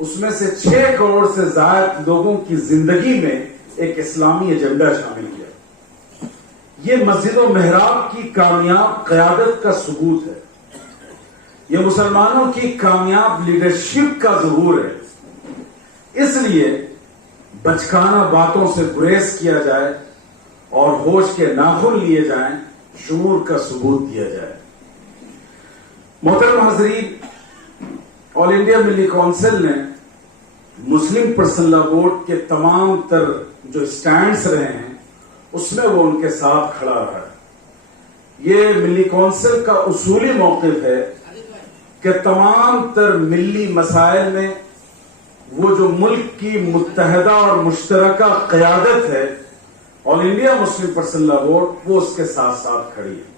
اس میں سے 6 کروڑ سے زائد لوگوں کی زندگی میں ایک اسلامی ایجنڈا شامل کیا۔ یہ مسجد و محراب کی کامیاب قیادت کا ثبوت ہے، یہ مسلمانوں کی کامیاب لیڈرشپ کا ظہور ہے۔ اس لیے بچکانہ باتوں سے گریز کیا جائے اور ہوش کے ناخن لیے جائیں، شعور کا ثبوت دیا جائے۔ محترم حاضرین، آل انڈیا ملی کونسل نے مسلم پرسنل لا بورڈ کے تمام تر جو سٹینڈز رہے ہیں اس میں وہ ان کے ساتھ کھڑا رہا ہے۔ یہ ملی کونسل کا اصولی موقف ہے کہ تمام تر ملی مسائل میں وہ جو ملک کی متحدہ اور مشترکہ قیادت ہے، آل انڈیا مسلم پرسنل لا بورڈ، وہ اس کے ساتھ ساتھ کھڑی ہے۔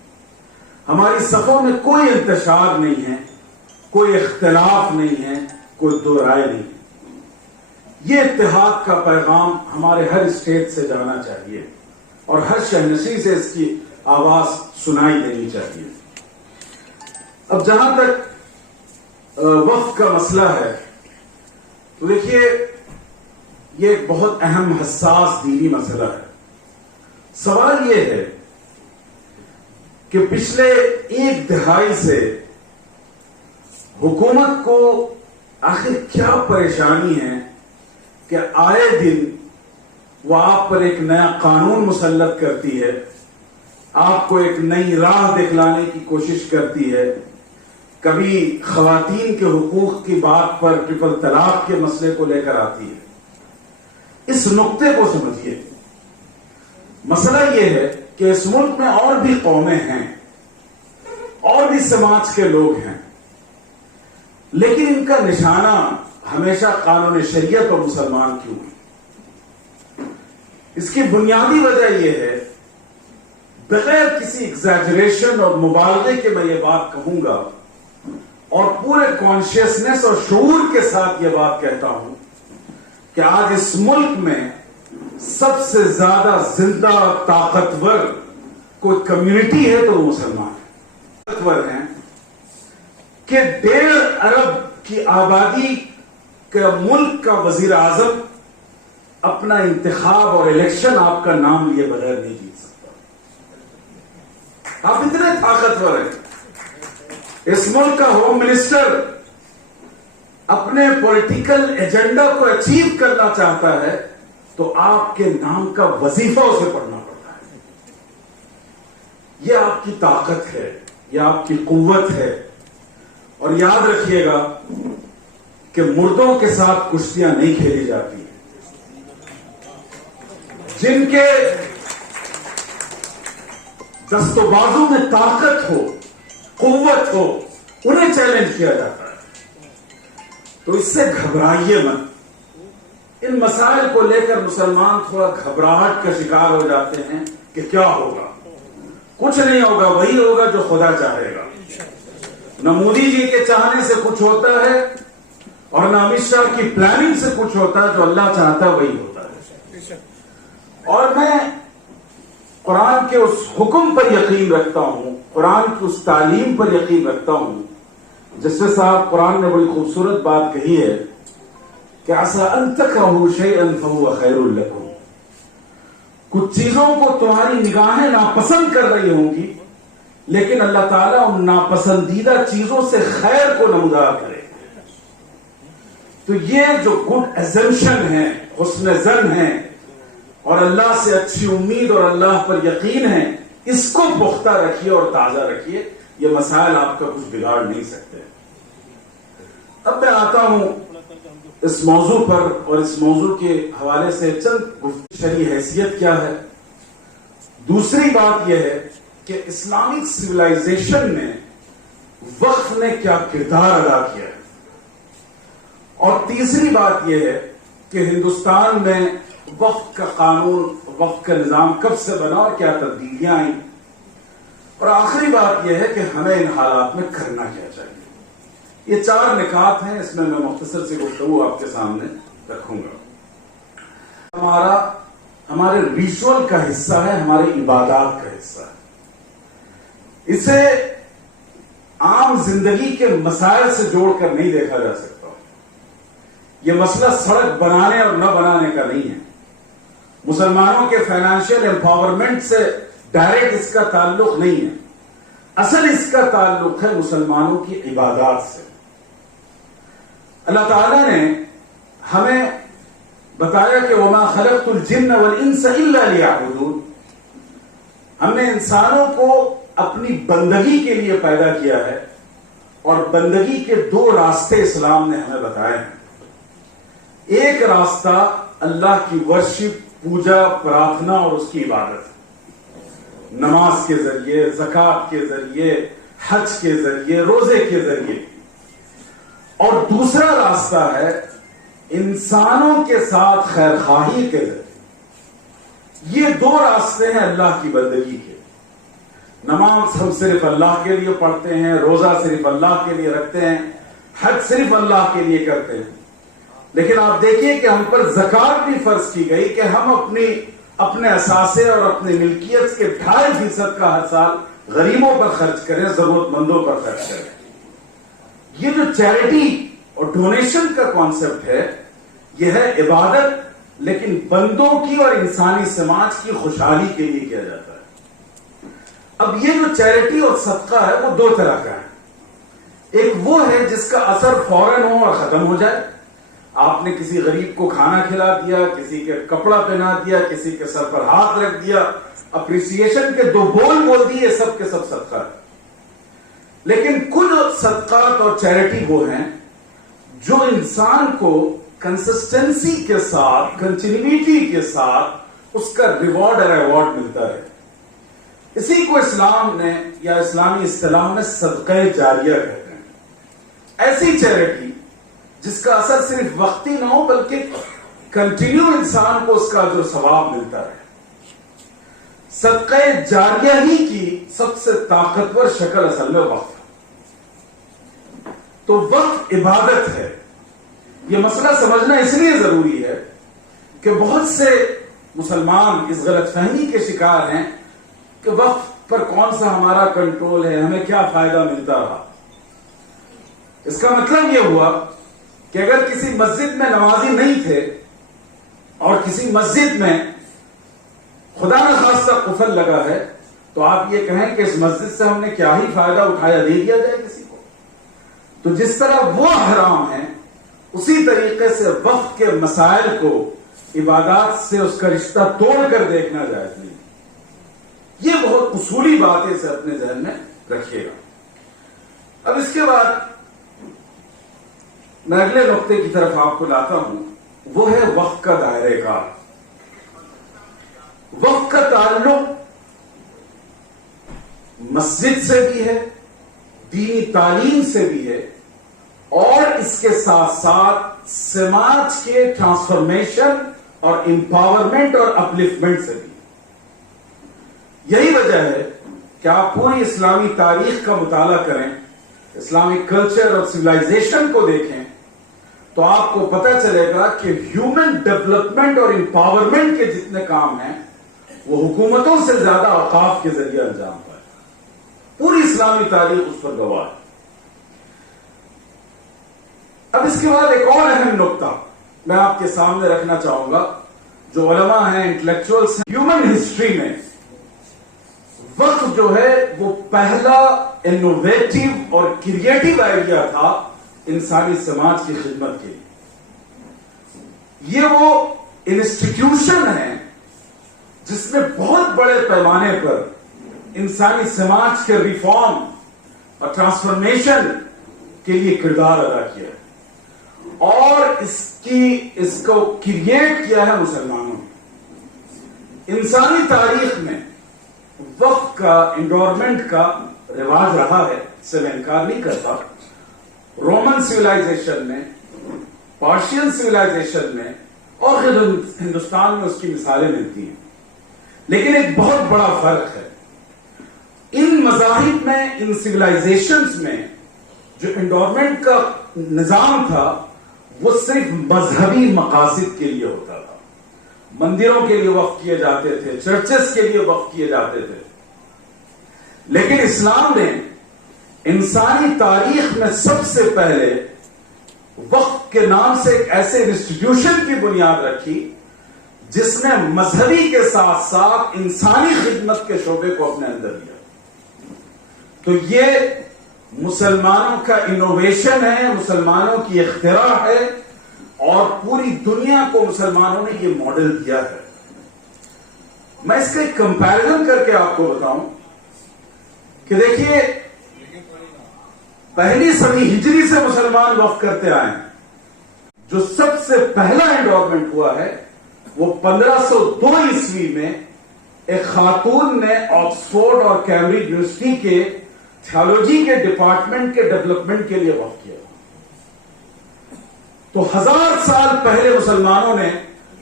ہماری صفوں میں کوئی انتشار نہیں ہے، کوئی اختلاف نہیں ہے، کوئی دو رائے نہیں ہے۔ یہ اتحاد کا پیغام ہمارے ہر اسٹیٹ سے جانا چاہیے اور ہر شہنشین سے اس کی آواز سنائی دینی چاہیے۔ اب جہاں تک وقف کا مسئلہ ہے تو دیکھیے، یہ ایک بہت اہم حساس دینی مسئلہ ہے۔ سوال یہ ہے کہ پچھلے 1 دہائی سے حکومت کو آخر کیا پریشانی ہے کہ آئے دن وہ آپ پر ایک نیا قانون مسلط کرتی ہے، آپ کو ایک نئی راہ دکھلانے کی کوشش کرتی ہے، کبھی خواتین کے حقوق کی بات پر ٹرپل طلاق کے مسئلے کو لے کر آتی ہے۔ اس نقطے کو سمجھیے۔ مسئلہ یہ ہے کہ اس ملک میں اور بھی قومیں ہیں، اور بھی سماج کے لوگ ہیں، لیکن ان کا نشانہ ہمیشہ قانون شریعت اور مسلمان کیوں ہے؟ اس کی بنیادی وجہ یہ ہے، بغیر کسی ایگزیجریشن اور مبالغے کے میں یہ بات کہوں گا اور پورے کانشیسنس اور شعور کے ساتھ یہ بات کہتا ہوں کہ آج اس ملک میں سب سے زیادہ زندہ اور طاقتور کوئی کمیونٹی ہے تو وہ مسلمان ہیں۔ طاقتور ہیں کہ 1.5 ارب کی آبادی کا ملک کا وزیر اعظم اپنا انتخاب اور الیکشن آپ کا نام لیے بغیر نہیں جیت سکتا۔ آپ اتنے طاقتور ہیں۔ اس ملک کا ہوم منسٹر اپنے پولیٹیکل ایجنڈا کو اچیو کرنا چاہتا ہے تو آپ کے نام کا وظیفہ اسے پڑھنا پڑتا ہے۔ یہ آپ کی طاقت ہے، یہ آپ کی قوت ہے۔ اور یاد رکھیے گا کہ مردوں کے ساتھ کشتیاں نہیں کھیلی جاتی ہیں۔ جن کے دست و بازو میں طاقت ہو، قوت ہو، انہیں چیلنج کیا جاتا ہے۔ تو اس سے گھبرائیے مت۔ ان مسائل کو لے کر مسلمان تھوڑا گھبراہٹ کا شکار ہو جاتے ہیں کہ کیا ہوگا۔ کچھ نہیں ہوگا، وہی ہوگا جو خدا چاہے گا۔ نہ مودی جی کے چاہنے سے کچھ ہوتا ہے اور نہ امت شاہ کی پلاننگ سے کچھ ہوتا ہے، جو اللہ چاہتا ہے وہی ہوتا ہے۔ اور میں قرآن کے اس حکم پر یقین رکھتا ہوں، قرآن کی اس تعلیم پر یقین رکھتا ہوں جس سے صاحب قرآن نے بڑی خوبصورت بات کہی ہے کہ عَسَىٰ أَن تَكْرَهُوا شَيْئًا فَهُوَ خَيْرٌ لَكُمْ۔ کچھ چیزوں کو تمہاری نگاہیں ناپسند کر رہی ہوں گی، لیکن اللہ تعالیٰ ان ناپسندیدہ چیزوں سے خیر کو نمودار کرے۔ تو یہ جو گڈ ایزمپشن ہے، حسن ظن ہے اور اللہ سے اچھی امید اور اللہ پر یقین ہے، اس کو پختہ رکھیے اور تازہ رکھیے۔ یہ مسائل آپ کا کچھ بگاڑ نہیں سکتے۔ اب میں آتا ہوں اس موضوع پر، اور اس موضوع کے حوالے سے چند شرعی حیثیت کیا ہے۔ دوسری بات یہ ہے کہ اسلامک سویلائزیشن میں وقف نے کیا کردار ادا کیا ہے، اور تیسری بات یہ ہے کہ ہندوستان میں وقف کا قانون، وقف کا نظام کب سے بنا اور کیا تبدیلیاں آئیں، اور آخری بات یہ ہے کہ ہمیں ان حالات میں کرنا کیا چاہیے۔ یہ 4 نکات ہیں، اس میں مختصر سی گفتگو آپ کے سامنے رکھوں گا۔ ہمارے ریچول کا حصہ ہے، ہمارے عبادات کا حصہ ہے۔ اسے عام زندگی کے مسائل سے جوڑ کر نہیں دیکھا جا سکتا۔ یہ مسئلہ سڑک بنانے اور نہ بنانے کا نہیں ہے، مسلمانوں کے فائنانشیل امپاورمنٹ سے ڈائریکٹ اس کا تعلق نہیں ہے، اصل اس کا تعلق ہے مسلمانوں کی عبادات سے۔ اللہ تعالیٰ نے ہمیں بتایا کہ وَمَا خَلَقْتُ الْجِنَّ وَالْإِنسَ إِلَّا لِيَعْبُدُونَ، ہم نے انسانوں کو اپنی بندگی کے لیے پیدا کیا ہے، اور بندگی کے دو راستے اسلام نے ہمیں بتائے ہیں۔ ایک راستہ اللہ کی ورشپ، پوجا، پرارتھنا اور اس کی عبادت، نماز کے ذریعے، زکوٰۃ کے ذریعے، حج کے ذریعے، روزے کے ذریعے، اور دوسرا راستہ ہے انسانوں کے ساتھ خیر خواہی کے ذریعے۔ یہ دو راستے ہیں اللہ کی بندگی کے۔ نماز ہم صرف اللہ کے لیے پڑھتے ہیں، روزہ صرف اللہ کے لیے رکھتے ہیں، حج صرف اللہ کے لیے کرتے ہیں، لیکن آپ دیکھیے کہ ہم پر زکوٰۃ بھی فرض کی گئی کہ ہم اپنے اثاثے اور اپنی ملکیت کے 2.5% کا ہر سال غریبوں پر خرچ کریں، ضرورت مندوں پر خرچ کریں۔ یہ جو چیریٹی اور ڈونیشن کا کانسیپٹ ہے، یہ ہے عبادت، لیکن بندوں کی اور انسانی سماج کی خوشحالی کے لیے کیا جاتا ہے۔ اب یہ جو چیریٹی اور صدقہ ہے وہ دو طرح کا ہے۔ ایک وہ ہے جس کا اثر فوراً ہو اور ختم ہو جائے، آپ نے کسی غریب کو کھانا کھلا دیا، کسی کے کپڑا پہنا دیا، کسی کے سر پر ہاتھ رکھ دیا، اپریسیشن کے 2 بول بول دیے، سب کے سب صدقہ ہے۔ لیکن کچھ صدقات اور چیریٹی وہ ہیں جو انسان کو کنسسٹنسی کے ساتھ، کنٹینیوٹی کے ساتھ اس کا ریوارڈ اور ایوارڈ ملتا ہے۔ اسی کو اسلام نے یا اسلامی اصطلاح میں صدقہ جاریہ کہتے ہیں۔ ایسی چیریٹی جس کا اثر صرف وقتی نہ ہو بلکہ کنٹینیو انسان کو اس کا جو ثواب ملتا ہے۔ صدقہ جاریہ ہی کی سب سے طاقتور شکل اصل میں وقف ہے۔ تو وقف عبادت ہے۔ یہ مسئلہ سمجھنا اس لیے ضروری ہے کہ بہت سے مسلمان اس غلط فہمی کے شکار ہیں کہ وقف پر کون سا ہمارا کنٹرول ہے، ہمیں کیا فائدہ ملتا رہا۔ اس کا مطلب یہ ہوا کہ اگر کسی مسجد میں نمازی نہیں تھے اور کسی مسجد میں خدا نخواستہ قفل لگا ہے، تو آپ یہ کہیں کہ اس مسجد سے ہم نے کیا ہی فائدہ اٹھایا، دے دیا جائے کسی کو۔ تو جس طرح وہ حرام ہے، اسی طریقے سے وقت کے مسائل کو عبادات سے اس کا رشتہ توڑ کر دیکھنا جائز نہیں۔ یہ بہت اصولی بات ہے، اسے اپنے ذہن میں رکھیے گا۔ اب اس کے بعد میں اگلے نقطے کی طرف آپ کو لاتا ہوں، وہ ہے وقت کا دائرہ کار۔ وقت کا تعلق مسجد سے بھی ہے، دینی تعلیم سے بھی ہے، اور اس کے ساتھ ساتھ سماج کے ٹرانسفارمیشن اور امپاورمنٹ اور اپلفمنٹ سے بھی۔ یہی وجہ ہے کہ آپ پوری اسلامی تاریخ کا مطالعہ کریں، اسلامک کلچر اور سویلائزیشن کو دیکھیں، تو آپ کو پتہ چلے گا کہ ہیومن ڈیولپمنٹ اور امپاورمنٹ کے جتنے کام ہیں وہ حکومتوں سے زیادہ اوقاف کے ذریعے انجام پائے۔ پوری اسلامی تاریخ اس پر گواہ ہے۔ اب اس کے بعد ایک اور اہم نقطہ میں آپ کے سامنے رکھنا چاہوں گا، جو علماء ہیں، انٹلیکچوئلس ہیں، ہیومن ہسٹری میں وقت جو ہے وہ پہلا انوویٹو اور کریٹو آئیڈیا تھا انسانی سماج کی خدمت کے لیے۔ یہ وہ انسٹیٹیوشن ہے جس نے بہت بڑے پیمانے پر انسانی سماج کے ریفارم اور ٹرانسفارمیشن کے لیے کردار ادا کیا ہے، اور اس کو کریٹ کیا ہے مسلمانوں نے۔ انسانی تاریخ میں وقت کا، انڈورمنٹ کا رواج رہا ہے، اس سے میں انکار نہیں کرتا۔ رومن سویلائزیشن میں، پارشین سویلائزیشن میں، اور ہندوستان میں اس کی مثالیں ملتی ہیں، لیکن ایک بہت بڑا فرق ہے۔ ان مذاہب میں، ان سویلائزیشنز میں جو انڈورمنٹ کا نظام تھا وہ صرف مذہبی مقاصد کے لیے ہوتا تھا، مندروں کے لیے وقف کیے جاتے تھے، چرچز کے لیے وقف کیے جاتے تھے۔ لیکن اسلام نے انسانی تاریخ میں سب سے پہلے وقف کے نام سے ایک ایسے انسٹیٹیوشن کی بنیاد رکھی جس نے مذہبی کے ساتھ ساتھ انسانی خدمت کے شعبے کو اپنے اندر لیا. تو یہ مسلمانوں کا انوویشن ہے، مسلمانوں کی اختراع ہے، اور پوری دنیا کو مسلمانوں نے یہ ماڈل دیا ہے. میں اس کا ایک کمپیرزن کر کے آپ کو بتاؤں کہ دیکھیے پہلی صدی ہجری سے مسلمان وقف کرتے آئے ہیں. جو سب سے پہلا انڈورمنٹ ہوا ہے وہ 1502 عیسوی میں ایک خاتون نے آکسفورڈ اور کیمبرج یونیورسٹی کے تھیولوجی کے ڈپارٹمنٹ کے ڈیولپمنٹ کے لیے وقف کیا. تو 1000 سال پہلے مسلمانوں نے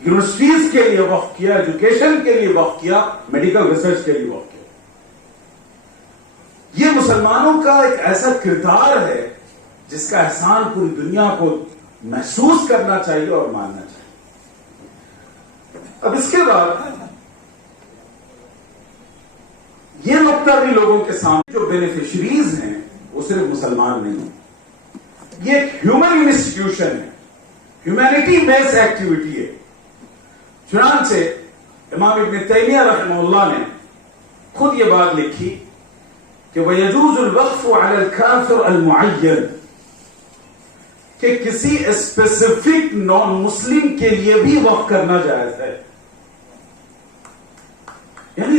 یونیورسٹیز کے لیے وقف کیا، ایجوکیشن کے لیے وقف کیا، میڈیکل ریسرچ کے لیے وقف کیا. یہ مسلمانوں کا ایک ایسا کردار ہے جس کا احسان پوری دنیا کو محسوس کرنا چاہیے اور ماننا چاہیے. اب اس کے بعد یہ نقطہ بھی لوگوں کے سامنے، جو بینیفیشریز ہیں وہ صرف مسلمان نہیں ہیں. یہ ایک ہیومن انسٹیٹیوشن ہے، ہیومینٹی بیس ایکٹیویٹی ہے. چنانچہ امام ابن تیمیہ رحمہ اللہ نے خود یہ بات لکھی کہ وَيَجُوزُ الْوَقْفُ عَلَى الْكَافِرِ الْمُعَيَّنِ، کہ کسی اسپیسیفک نان مسلم کے لیے بھی وقف کرنا جائز ہے. یعنی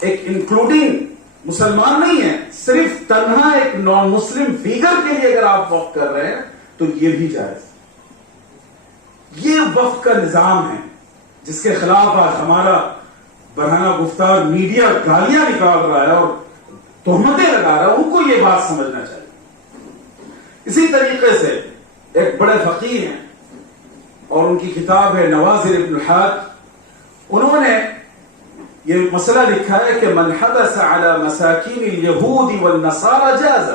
ایک انکلوڈنگ مسلمان نہیں ہے، صرف تنہا ایک نان مسلم فیگر کے لیے اگر آپ وقف کر رہے ہیں تو یہ بھی جائز. یہ وقف کا نظام ہے جس کے خلاف آج ہمارا برہنہ گفتار میڈیا گالیاں نکال رہا ہے اور تہمتیں لگا رہا ہے. ان کو یہ بات سمجھنا چاہیے. اسی طریقے سے ایک بڑے فقیہ ہیں اور ان کی کتاب ہے نواظر ابن الحاج، انہوں نے یہ مسئلہ لکھا ہے کہ من حدث علی مساکین الیہود والنصارى جاز،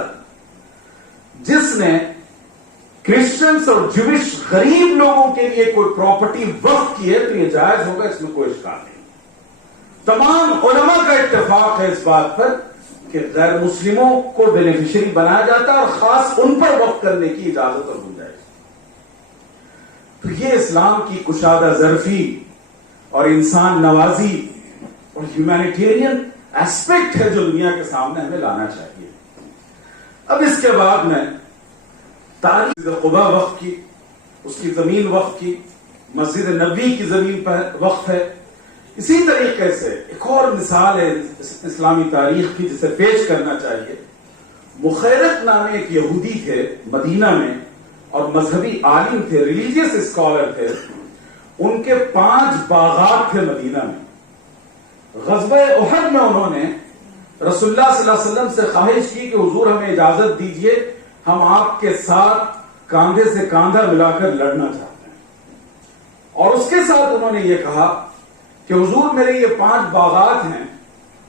جس نے کرسچنز اور جوش غریب لوگوں کے لیے کوئی پراپرٹی وقف کی ہے تو یہ جائز ہوگا، اس میں کوئی اشکال نہیں. تمام علماء کا اتفاق ہے اس بات پر کہ غیر مسلموں کو بینیفیشری بنایا جاتا ہے اور خاص ان پر وقف کرنے کی اجازت اور گنجائش. تو یہ اسلام کی کشادہ ظرفی اور انسان نوازی اور ہیومینیٹیرین ایسپیکٹ ہے جو دنیا کے سامنے ہمیں لانا چاہیے. اب اس کے بعد میں تاریخ قباء وقف کی، اس کی زمین وقف کی، مسجد نبوی کی زمین پر وقف ہے. اسی طریقے سے ایک اور مثال ہے اسلامی تاریخ کی جسے پیش کرنا چاہیے. مخیرق نامے ایک یہودی تھے مدینہ میں اور مذہبی عالم تھے، ریلیجیس اسکالر تھے. ان کے 5 باغات تھے مدینہ میں. غزوہ احد میں انہوں نے رسول اللہ صلی اللہ علیہ وسلم سے خواہش کی کہ حضور ہمیں اجازت دیجئے، ہم آپ کے ساتھ کاندھے سے کاندھا ملا کر لڑنا چاہتے ہیں. اور اس کے ساتھ انہوں نے یہ کہا کہ حضور میرے یہ 5 باغات ہیں،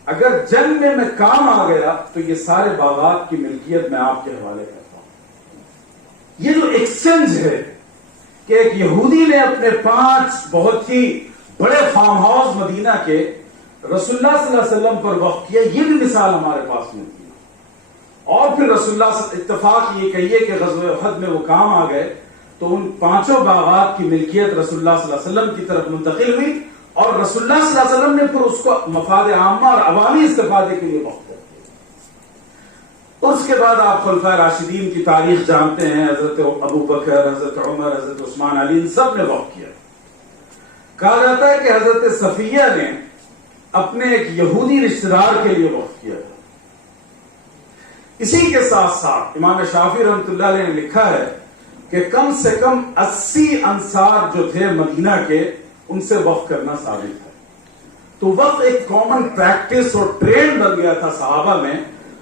اگر جنگ میں کام آ گیا تو یہ سارے باغات کی ملکیت میں آپ کے حوالے کرتا ہوں. یہ جو ایکسچینج ہے کہ ایک یہودی نے اپنے 5 بہت ہی بڑے فارم ہاؤس مدینہ کے رسول اللہ صلی اللہ علیہ وسلم پر وقف کیا، یہ بھی مثال ہمارے پاس ملتی ہے. اور پھر رسول اللہ سے اتفاق یہ کہیے کہ غزوہ احد میں وہ کام آ گئے تو ان 5 باغات کی ملکیت رسول اللہ صلی اللہ علیہ وسلم کی طرف منتقل ہوئی اور رسول اللہ صلی اللہ علیہ وسلم نے پھر اس کو مفاد عامہ اور عوامی استفادے کے لیے وقف کر دیا. اس کے بعد آپ خلفائے راشدین کی تاریخ جانتے ہیں، حضرت ابو بکر، حضرت عمر، حضرت عثمان، علی، ان سب نے وقف کیا. کہا جاتا ہے کہ حضرت صفیہ نے اپنے ایک یہودی رشتہ دار کے لیے وقف کیا تھا. اسی کے ساتھ ساتھ امام شافعی رحمۃ اللہ علیہ نے لکھا ہے کہ کم سے کم 80 انصار جو تھے مدینہ کے، ان سے وقف کرنا ثابت ہے. تو وقف ایک کامن پریکٹس اور ٹرینڈ بن گیا تھا صحابہ میں.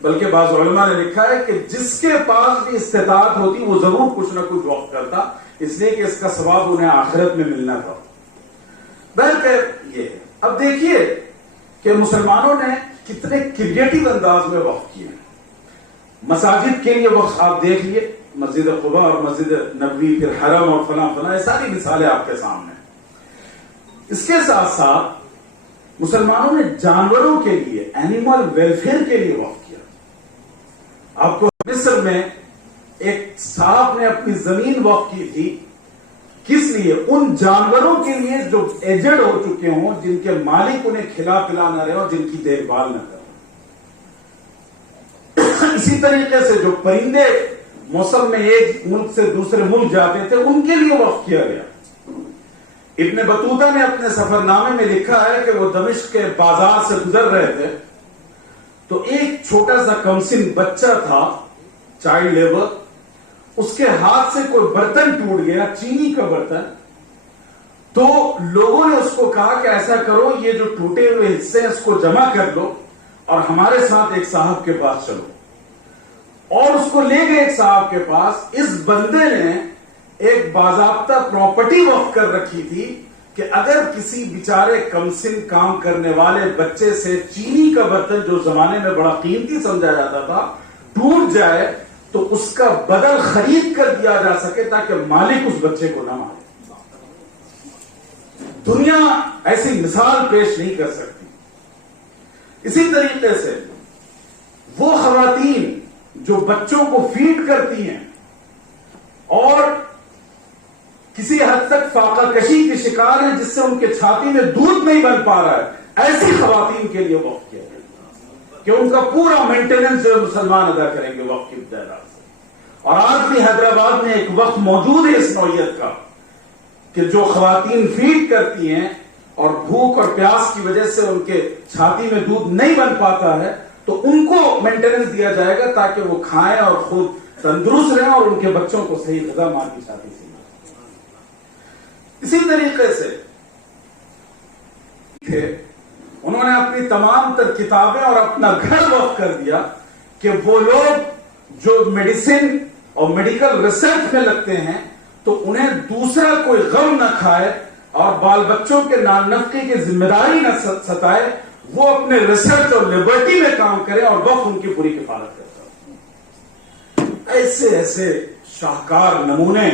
بلکہ بعض علماء نے لکھا ہے کہ جس کے پاس بھی استطاعت ہوتی وہ ضرور کچھ نہ کچھ وقف کرتا، اس لیے کہ اس کا ثواب انہیں آخرت میں ملنا تھا. بہرکیف یہ ہے. اب دیکھیے کہ مسلمانوں نے کتنے کریٹو انداز میں وقف کیے ہیں. مساجد کے لیے وقف آپ دیکھ لیے، مسجد قباء اور مسجد نبوی، پھر حرم اور فلاں فلاں، یہ ساری مثالیں آپ کے سامنے. اس کے ساتھ ساتھ مسلمانوں نے جانوروں کے لیے، اینیمل ویلفیئر کے لیے وقف کیا. آپ کو مصر میں ایک صاحب نے اپنی زمین وقف کی تھی، کس لیے؟ ان جانوروں کے لیے جو ایجڈ ہو چکے ہوں، جن کے مالک انہیں کھلا پلا نہ رہے اور جن کی دیکھ بھال نہ کرے۔ اسی طریقے سے جو پرندے موسم میں ایک ملک سے دوسرے ملک جاتے تھے، ان کے لیے وقف کیا گیا۔ ابن بطوطہ نے اپنے سفر نامے میں لکھا ہے کہ وہ دمشق کے بازار سے گزر رہے تھے تو ایک چھوٹا سا کمسن بچہ تھا، چائلڈ لیبر، اس کے ہاتھ سے کوئی برتن ٹوٹ گیا، چینی کا برتن، تو لوگوں نے اس کو کہا کہ ایسا کرو، یہ جو ٹوٹے ہوئے حصے ہیں اس کو جمع کر لو اور ہمارے ساتھ ایک صاحب کے پاس چلو، اور اس کو لے گئے ایک صاحب کے پاس۔ اس بندے نے ایک باضابطہ پراپرٹی وقف کر رکھی تھی کہ اگر کسی بیچارے کمسن کام کرنے والے بچے سے چینی کا برتن، جو زمانے میں بڑا قیمتی سمجھا جاتا تھا، ٹوٹ جائے تو اس کا بدل خرید کر دیا جا سکے تاکہ مالک اس بچے کو نہ مارے۔ دنیا ایسی مثال پیش نہیں کر سکتی۔ اسی طریقے سے وہ خواتین جو بچوں کو فیڈ کرتی ہیں اور کسی حد تک فاقہ کشی کی شکار ہیں، جس سے ان کے چھاتی میں دودھ نہیں بن پا رہا ہے، ایسی خواتین کے لیے وقف کیا گیا کہ ان کا پورا مینٹیننس جو مسلمان ادا کریں گے وقف کی تعداد سے۔ اور آج بھی حیدرآباد میں ایک وقت موجود ہے اس نوعیت کا کہ جو خواتین فیڈ کرتی ہیں اور بھوک اور پیاس کی وجہ سے ان کے چھاتی میں دودھ نہیں بن پاتا ہے، تو ان کو مینٹیننس دیا جائے گا تاکہ وہ کھائیں اور خود تندرست رہیں اور ان کے بچوں کو صحیح غذا ماں کی چھاتی سے۔ اسی طریقے سے انہوں نے اپنی تمام تر کتابیں اور اپنا گھر وقف کر دیا کہ وہ لوگ جو میڈیسن اور میڈیکل ریسرچ میں لگتے ہیں تو انہیں دوسرا کوئی غم نہ کھائے اور بال بچوں کے نان نفقے کی ذمہ داری نہ ستائے، وہ اپنے ریسرچ اور لیبرٹی میں کام کرے اور وقت ان کی پوری کفالت کرتا ہے۔ ایسے ایسے شاہکار نمونے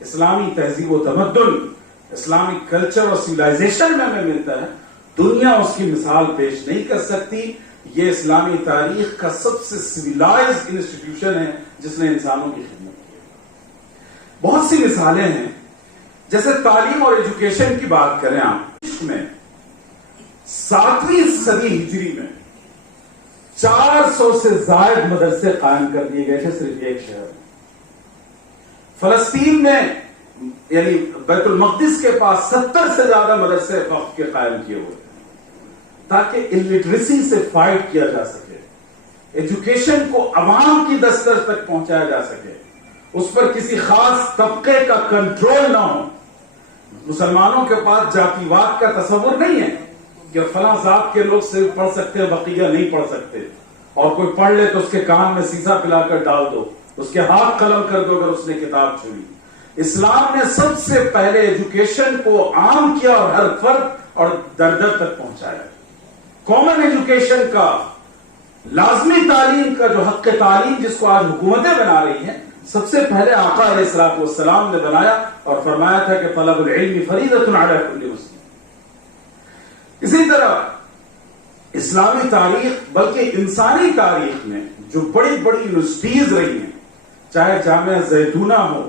اسلامی تہذیب و تمدن، اسلامی کلچر اور سویلائزیشن میں ہمیں ملتا ہے، دنیا اس کی مثال پیش نہیں کر سکتی۔ یہ اسلامی تاریخ کا سب سے سویلائزڈ انسٹیٹیوشن ہے جس نے انسانوں کی خدمت کی۔ بہت سی مثالیں ہیں، جیسے تعلیم اور ایجوکیشن کی بات کریں آپ، میں 7ویں صدی ہجری میں 400 سے زائد مدرسے قائم کر دیے گئے تھے صرف ایک شہر میں۔ فلسطین میں یعنی بیت المقدس کے پاس 70 سے زیادہ مدرسے وقف کے قائم کیے ہوئے تاکہ الٹریسی سے فائٹ کیا جا سکے، ایجوکیشن کو عوام کی دسترس تک پہنچایا جا سکے، اس پر کسی خاص طبقے کا کنٹرول نہ ہو۔ مسلمانوں کے پاس جاتی واد کا تصور نہیں ہے کہ فلاں ذات کے لوگ صرف پڑھ سکتے ہیں، بقیہ نہیں پڑھ سکتے، اور کوئی پڑھ لے تو اس کے کان میں سیسا پلا کر ڈال دو، اس کے ہاتھ قلم کر دو اگر اس نے کتاب چھوئی۔ اسلام نے سب سے پہلے ایجوکیشن کو عام کیا اور ہر فرد اور در در تک پہنچایا۔ کامن ایجوکیشن کا، لازمی تعلیم کا جو حق تعلیم جس کو آج حکومتیں بنا رہی ہیں، سب سے پہلے آقا علیہ الصلوۃ والسلام نے بنایا اور فرمایا تھا کہ طلب العلم فریضۃ علی کل مسلم۔ اسی طرح اسلامی تاریخ بلکہ انسانی تاریخ میں جو بڑی بڑی یونیورسٹیز رہی ہیں، چاہے جامعہ زیتونہ ہو،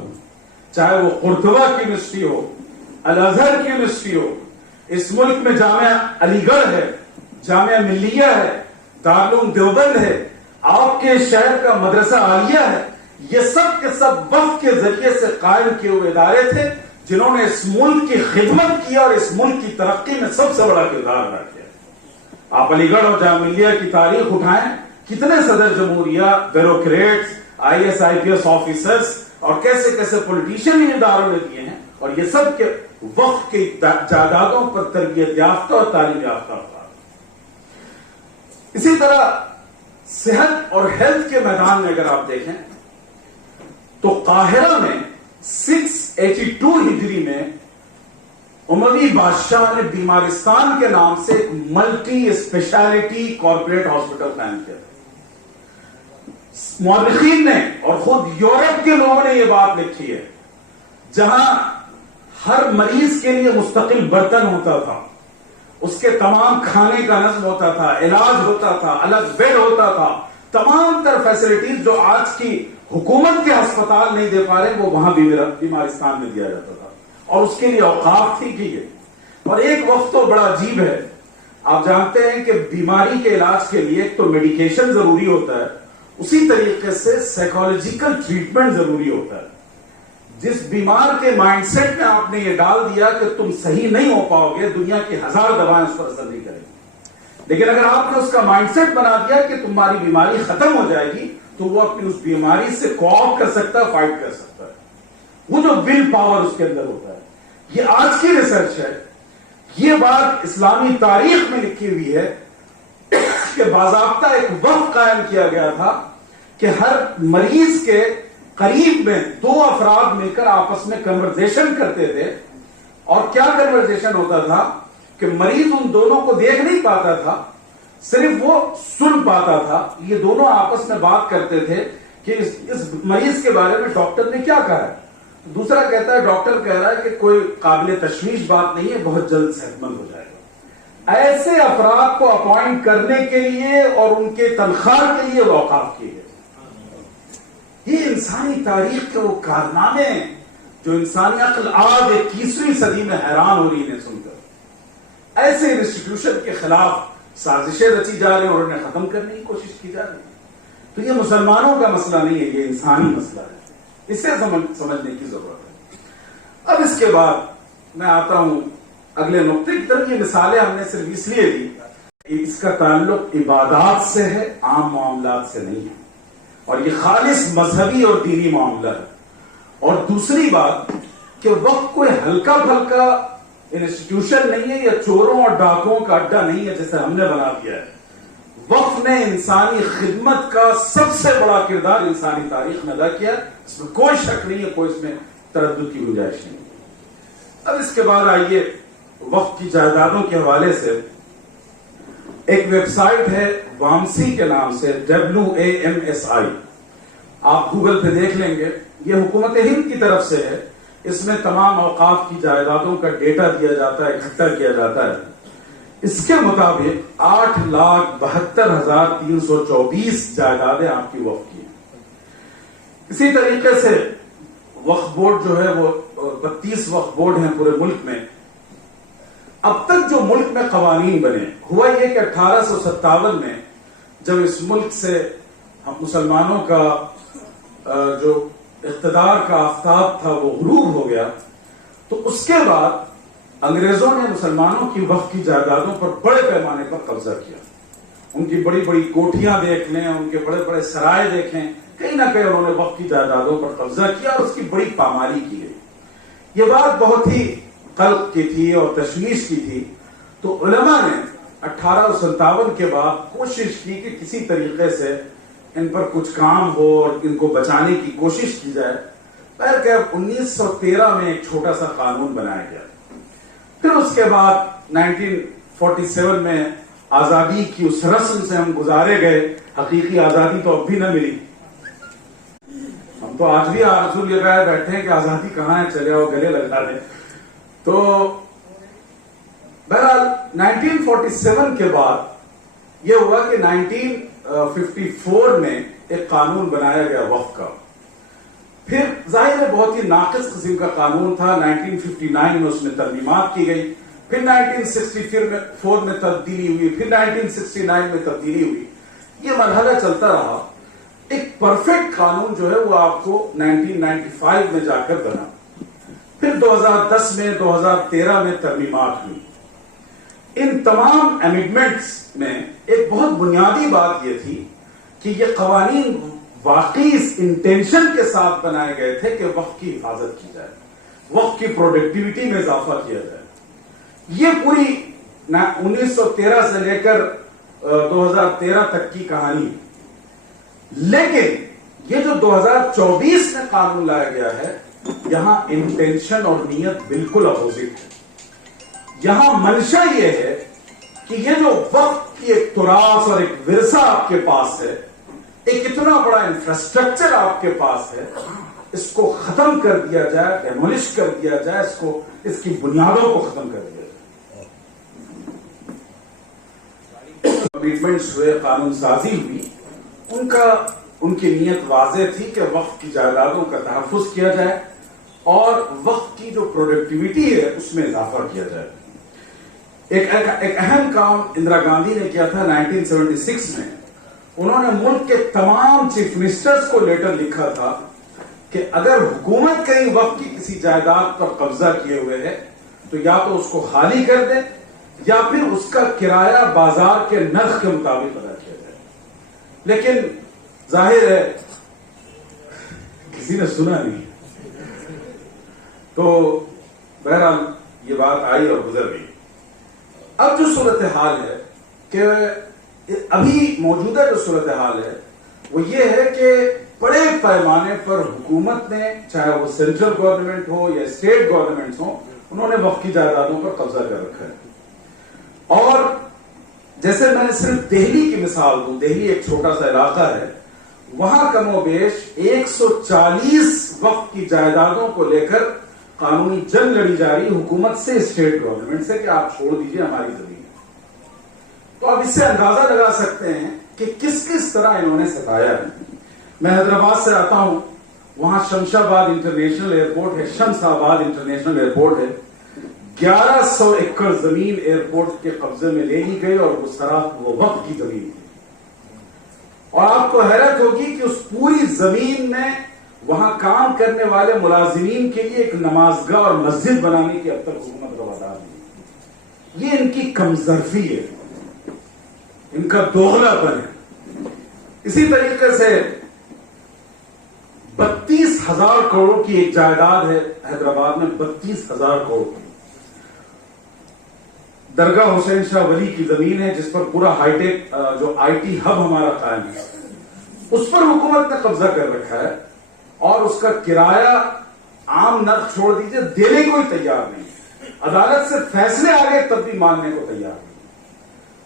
چاہے وہ قرطبہ کی یونیورسٹی ہو، الازہر کی یونیورسٹی ہو، اس ملک میں جامعہ علی گڑھ ہے، جامعہ ملیہ ہے، دارالعلوم دیوبند ہے، آپ کے شہر کا مدرسہ عالیہ ہے، یہ سب کے سب وقف کے ذریعے سے قائم کیے ہوئے ادارے تھے جنہوں نے اس ملک کی خدمت کی اور اس ملک کی ترقی میں سب سے بڑا کردار ادا کیا۔ آپ علی گڑھ اور جامعہ ملیہ کی تاریخ اٹھائیں، کتنے صدر جمہوریہ، بیوروکریٹس، IAS IPS آفیسرز اور کیسے کیسے پولیٹیشین ان اداروں نے دیے ہیں، اور یہ سب کے وقف کی جائیدادوں پر تربیت یافتہ اور تعلیم یافتہ افراد۔ اسی طرح صحت اور ہیلتھ کے میدان میں اگر آپ دیکھیں تو قاہرہ میں 682 ہجری میں اموی بادشاہ نے بیمارستان کے نام سے ایک ملٹی اسپیشلٹی کارپوریٹ ہاسپٹل قائم کیا۔ مورخین نے اور خود یورپ کے لوگوں نے یہ بات لکھی ہے، جہاں ہر مریض کے لیے مستقل برتن ہوتا تھا، اس کے تمام کھانے کا نظم ہوتا تھا، علاج ہوتا تھا، الگ بیڈ ہوتا تھا، تمام تر فیسلٹیز جو آج کی حکومت کے ہسپتال نہیں دے پا رہے وہ وہاں بھی بیمارستان میں دیا جاتا تھا اور اس کے لیے اوقاف تھی کی گئی. اور ایک وقت تو بڑا عجیب ہے, آپ جانتے ہیں کہ بیماری کے علاج کے لیے ایک تو میڈیکیشن ضروری ہوتا ہے, اسی طریقے سے سائیکولوجیکل ٹریٹمنٹ ضروری ہوتا ہے. جس بیمار کے مائنڈ سیٹ میں آپ نے یہ ڈال دیا کہ تم صحیح نہیں ہو پاؤ گے, دنیا کی 1000 دوائیں اس پر اثر نہیں کریں گی. لیکن اگر آپ نے اس کا مائنڈ سیٹ بنا دیا کہ تمہاری بیماری ختم ہو جائے گی, تو وہ اپنی اس بیماری سے کوآپ کر سکتا ہے, فائٹ کر سکتا ہے. وہ جو ول پاور اس کے اندر ہوتا ہے, یہ آج کی ریسرچ ہے. یہ بات اسلامی تاریخ میں لکھی ہوئی ہے کہ باضابطہ ایک وقت قائم کیا گیا تھا کہ ہر مریض کے قریب میں 2 افراد مل کر آپس میں کنورزیشن کرتے تھے. اور کیا کنورزیشن ہوتا تھا کہ مریض ان دونوں کو دیکھ نہیں پاتا تھا, صرف وہ سن پاتا تھا. یہ دونوں آپس میں بات کرتے تھے کہ اس مریض کے بارے میں ڈاکٹر نے کیا کہا ہے. دوسرا کہتا ہے ڈاکٹر کہہ رہا ہے کہ کوئی قابل تشویش بات نہیں ہے, بہت جلد صحت مند ہو جائے گا. ایسے افراد کو اپوائنٹ کرنے کے لیے اور ان کے تنخواہ کے لیے اوقاف کیے گئے. یہ انسانی تاریخ کے وہ کارنامے ہیں جو انسانی عقل آج 21ویں صدی میں حیران ہو رہی ہیں سن کر. ایسے انسٹیٹیوشن کے خلاف سازشیں رچی جا رہی ہیں اور انہیں ختم کرنے کی کوشش کی جا رہی ہے. تو یہ مسلمانوں کا مسئلہ نہیں ہے, یہ انسانی مسئلہ ہے, اسے سمجھنے کی ضرورت ہے. اب اس کے بعد میں آتا ہوں اگلے نقطے کی طرف. یہ مثالیں ہم نے صرف اس لیے دی کہ اس کا تعلق عبادات سے ہے, عام معاملات سے نہیں ہے, اور یہ خالص مذہبی اور دینی معاملہ ہے. اور دوسری بات کہ وقت کوئی ہلکا پھلکا انسٹیٹیوشن نہیں ہے یا چوروں اور ڈاکوؤں کا اڈا نہیں ہے جیسے ہم نے بنا دیا ہے. وقت نے انسانی خدمت کا سب سے بڑا کردار انسانی تاریخ میں ادا کیا, اس میں کوئی شک نہیں ہے, کوئی اس میں تردد کی گنجائش نہیں. اب اس کے بعد آئیے وقت کی جائیدادوں کے حوالے سے ایک ویب سائٹ ہے وامسی کے نام سے, WAMSI. آپ گوگل پہ دیکھ لیں گے, یہ حکومت ہند کی طرف سے ہے. اس میں تمام اوقاف کی جائیدادوں کا ڈیٹا دیا جاتا ہے, اکٹھا کیا جاتا ہے. اس کے مطابق 8,72,324 جائیدادیں آپ کی وقف کی ہیں. اسی طریقے سے وقف بورڈ جو ہے وہ 32 وقف بورڈ ہیں پورے ملک میں. اب تک جو ملک میں قوانین بنے, ہوا یہ کہ 1857 میں جب اس ملک سے ہم مسلمانوں کا جو اقتدار کا آفتاب تھا وہ غروب ہو گیا, تو اس کے بعد انگریزوں نے مسلمانوں کی وقف کی جائیدادوں پر بڑے پیمانے پر قبضہ کیا. ان کی بڑی بڑی کوٹھیاں دیکھ لیں, ان کے بڑے بڑے سرائے دیکھیں, کہیں نہ کہیں انہوں نے وقف کی جائیدادوں پر قبضہ کیا اور اس کی بڑی پامالی کی گئی. یہ بات بہت ہی قلق کی تھی اور تشویش کی تھی. تو علماء نے 1857 کے بعد کوشش کی کہ کسی طریقے سے ان پر کچھ کام ہو اور ان کو بچانے کی کوشش کی جائے. پھر کہ 1913 میں ایک چھوٹا سا قانون بنایا گیا. پھر اس کے بعد 1947 میں آزادی کی اس رسم سے ہم گزارے گئے. حقیقی آزادی تو اب بھی نہ ملی. ہم تو آج بھی آرزو لگائے بیٹھے ہیں کہ آزادی کہاں ہے, چلے آؤ گلے لگا دیں. تو بہرحال 1947 کے بعد یہ ہوا کہ 1954 میں ایک قانون بنایا گیا وقف کا. پھر ظاہر ہے بہت ہی ناقص قسم کا قانون تھا. 1959 میں اس میں ترمیمات کی گئی, پھر 1964 میں تبدیلی ہوئی, پھر 1969 میں تبدیلی ہوئی. یہ مرحلہ چلتا رہا. ایک پرفیکٹ قانون جو ہے وہ آپ کو 1995 میں جا کر بنا. پھر 2010 میں 2013 میں ترمیمات ہوئی. ان تمام امینڈمنٹس میں ایک بہت بنیادی بات یہ تھی کہ یہ قوانین واقعی اس انٹینشن کے ساتھ بنائے گئے تھے کہ وقت کی حفاظت کی جائے, وقت کی پروڈکٹیوٹی میں اضافہ کیا جائے. یہ پوری 1913 سے لے کر 2013 تک کی کہانی. لیکن یہ جو 2024 میں قانون لایا گیا ہے, یہاں انٹینشن اور نیت بالکل اپوزٹ ہے. یہاں منشا یہ ہے کہ یہ جو وقت کی ایک تراث اور ایک ورثہ آپ کے پاس ہے, ایک اتنا بڑا انفراسٹرکچر آپ کے پاس ہے, اس کو ختم کر دیا جائے, ڈیمولش کر دیا جائے, اس کی بنیادوں کو ختم کر دیا جائے. کمٹمنٹس ہوئے, قانون سازی ہوئی, ان کا ان کی نیت واضح تھی کہ وقف کی جائیدادوں کا تحفظ کیا جائے اور وقف کی جو پروڈکٹیوٹی ہے اس میں اضافہ کیا جائے. ایک اہم کام اندرا گاندھی نے کیا تھا 1976 میں. انہوں نے ملک کے تمام چیف منسٹرز کو لیٹر لکھا تھا کہ اگر حکومت کہیں وقف کی کسی جائیداد پر قبضہ کیے ہوئے ہے تو یا تو اس کو خالی کر دیں یا پھر اس کا کرایہ بازار کے نرخ کے مطابق ادا کیا جائے. لیکن ظاہر ہے کسی نے سنا نہیں. تو بہرحال یہ بات آئی اور گزر گئی. اب جو صورتحال ہے کہ ابھی موجودہ جو صورتحال ہے وہ یہ ہے کہ بڑے پیمانے پر حکومت نے, چاہے وہ سینٹرل گورنمنٹ ہو یا اسٹیٹ گورنمنٹس ہوں, انہوں نے وقف کی جائیدادوں پر قبضہ کر رکھا ہے. اور جیسے میں نے صرف دہلی کی مثال دوں, دہلی ایک چھوٹا سا علاقہ ہے, وہاں کم و بیش 140 وقف کی جائیدادوں کو لے کر قانونی جنگ لڑی جا رہی حکومت سے, اسٹیٹ گورنمنٹ سے, کہ آپ چھوڑ دیجئے ہماری زمین. تو آپ اس سے اندازہ لگا سکتے ہیں کہ کس کس طرح انہوں نے ستایا ہے. میں حیدرآباد سے آتا ہوں, وہاں شمشاباد انٹرنیشنل ایئرپورٹ ہے, شمس آباد انٹرنیشنل ایئرپورٹ ہے. 1100 ایکڑ زمین ایئرپورٹ کے قبضے میں لے لی گئی اور وہ وقف کی زمین تھی. اور آپ کو حیرت ہوگی کہ اس پوری زمین میں وہاں کام کرنے والے ملازمین کے لیے ایک نمازگاہ اور مسجد بنانے کی اب تک حکومت روادار نہیں. یہ ان کی کمظرفی ہے, ان کا دوغلا پن ہے. اسی طریقے سے 32,000 کروڑ کی ایک جائیداد ہے حیدرآباد میں, 32,000 کروڑ کی. درگاہ حسین شاہ ولی کی زمین ہے جس پر پورا ہائی ٹیک جو آئی ٹی ہب ہمارا قائم ہے, اس پر حکومت نے قبضہ کر رکھا ہے اور اس کا کرایہ عام نرخ چھوڑ دیجئے دینے کو ہی تیار نہیں. عدالت سے فیصلے آ گئے تب بھی ماننے کو تیار نہیں.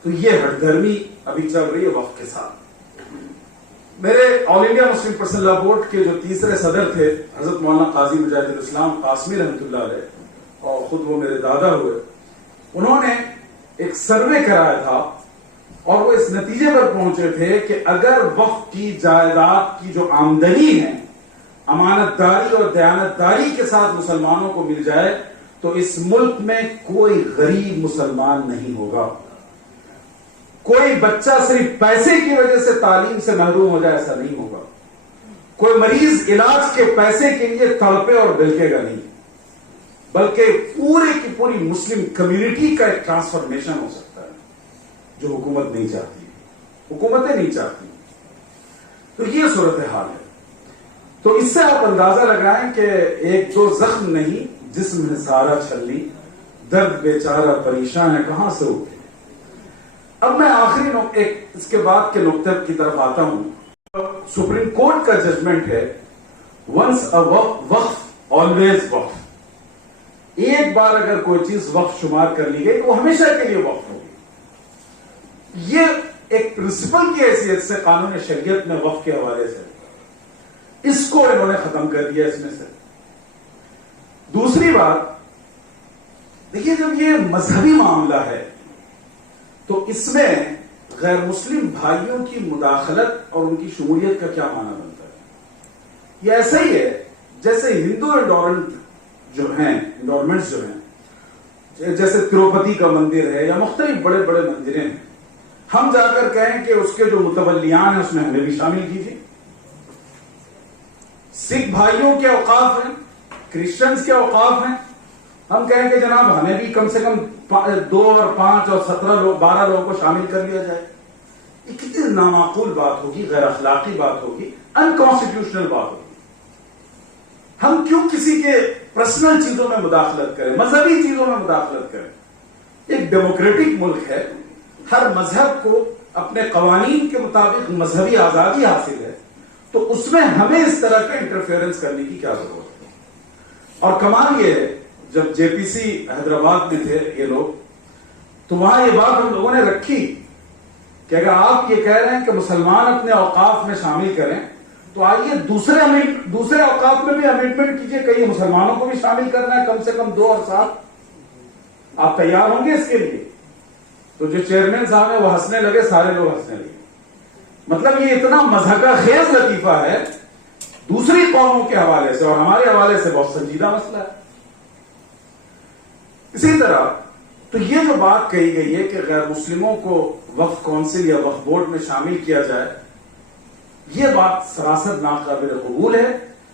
تو یہ ہٹ دھرمی ابھی چل رہی ہے وقف کے ساتھ. میرے آل انڈیا مسلم پرسنل لا بورڈ کے جو تیسرے صدر تھے حضرت مولانا قاضی مجاہد الاسلام قاسمی رحمۃ اللہ علیہ, اور خود وہ میرے دادا ہوئے, انہوں نے ایک سروے کرایا تھا اور وہ اس نتیجے پر پہنچے تھے کہ اگر وقف کی جائیداد کی جو آمدنی ہے امانت داری اور دیانت داری کے ساتھ مسلمانوں کو مل جائے تو اس ملک میں کوئی غریب مسلمان نہیں ہوگا. کوئی بچہ صرف پیسے کی وجہ سے تعلیم سے محروم ہو جائے, ایسا نہیں ہوگا. کوئی مریض علاج کے پیسے کے لیے تڑپے اور بلکے گا نہیں, بلکہ پورے کی پوری مسلم کمیونٹی کا ایک ٹرانسفارمیشن ہو سکتا ہے, جو حکومت نہیں چاہتی, حکومتیں نہیں چاہتی. تو یہ صورتحال ہے. تو اس سے آپ اندازہ لگائیں کہ ایک دو زخم نہیں جسم ہے سارا چھلنی, درد بیچارہ پریشان ہے کہاں سے اٹھے. اب میں آخری ایک اس کے بعد کے نقطے کی طرف آتا ہوں. سپریم کورٹ کا ججمنٹ ہے ونس اے وقف آلویز وقف. ایک بار اگر کوئی چیز وقف شمار کر لی گئی تو وہ ہمیشہ کے لیے وقف ہوگی. یہ ایک پرنسپل کی حیثیت سے قانون شریعت میں وقف کے حوالے سے اس کو انہوں نے ختم کر دیا اس میں سے. دوسری بات دیکھیے, جب یہ مذہبی معاملہ ہے تو اس میں غیر مسلم بھائیوں کی مداخلت اور ان کی شمولیت کا کیا معنی بنتا ہے. یہ ایسا ہی ہے جیسے ہندو انڈورمنٹس جو ہیں, جیسے تروپتی کا مندر ہے یا مختلف بڑے بڑے مندریں ہیں, ہم جا کر کہیں کہ اس کے جو متولیان ہیں اس میں ہمیں بھی شامل کیجیے. سکھ بھائیوں کے اوقاف ہیں, کرسچنز کے اوقاف ہیں, ہم کہیں کہ جناب ہمیں بھی کم سے کم 2 اور 5 اور 17 لوگ 12 لوگوں کو شامل کر لیا جائے. یہ کتنی نامعقول بات ہوگی, غیر اخلاقی بات ہوگی, انکانسٹیٹیوشنل بات ہوگی. ہم کیوں کسی کے پرسنل چیزوں میں مداخلت کریں, مذہبی چیزوں میں مداخلت کریں. ایک ڈیموکریٹک ملک ہے, ہر مذہب کو اپنے قوانین کے مطابق مذہبی آزادی حاصل ہے, تو اس میں ہمیں اس طرح کا انٹرفیئرنس کرنے کی کیا ضرورت ہے. اور کمال یہ ہے, جب جے پی سی حیدرآباد میں تھے یہ لوگ, تو وہاں یہ بات ہم لوگوں نے رکھی کہ اگر آپ یہ کہہ رہے ہیں کہ مسلمان اپنے اوقاف میں شامل کریں تو آئیے دوسرے اوقاف میں بھی امینڈمنٹ کیجئے, کہیے مسلمانوں کو بھی شامل کرنا ہے, کم سے کم 2 اور 7. آپ تیار ہوں گے اس کے لیے؟ تو جو چیئرمین صاحب ہیں وہ ہنسنے لگے, سارے لوگ ہنسنے لگے. مطلب یہ اتنا مضحکہ خیز لطیفہ ہے دوسری قوموں کے حوالے سے اور ہمارے حوالے سے بہت سنجیدہ مسئلہ ہے. اسی طرح تو یہ جو بات کہی گئی ہے کہ غیر مسلموں کو وقف کونسل یا وقف بورڈ میں شامل کیا جائے، یہ بات سراسر ناقابل قبول ہے.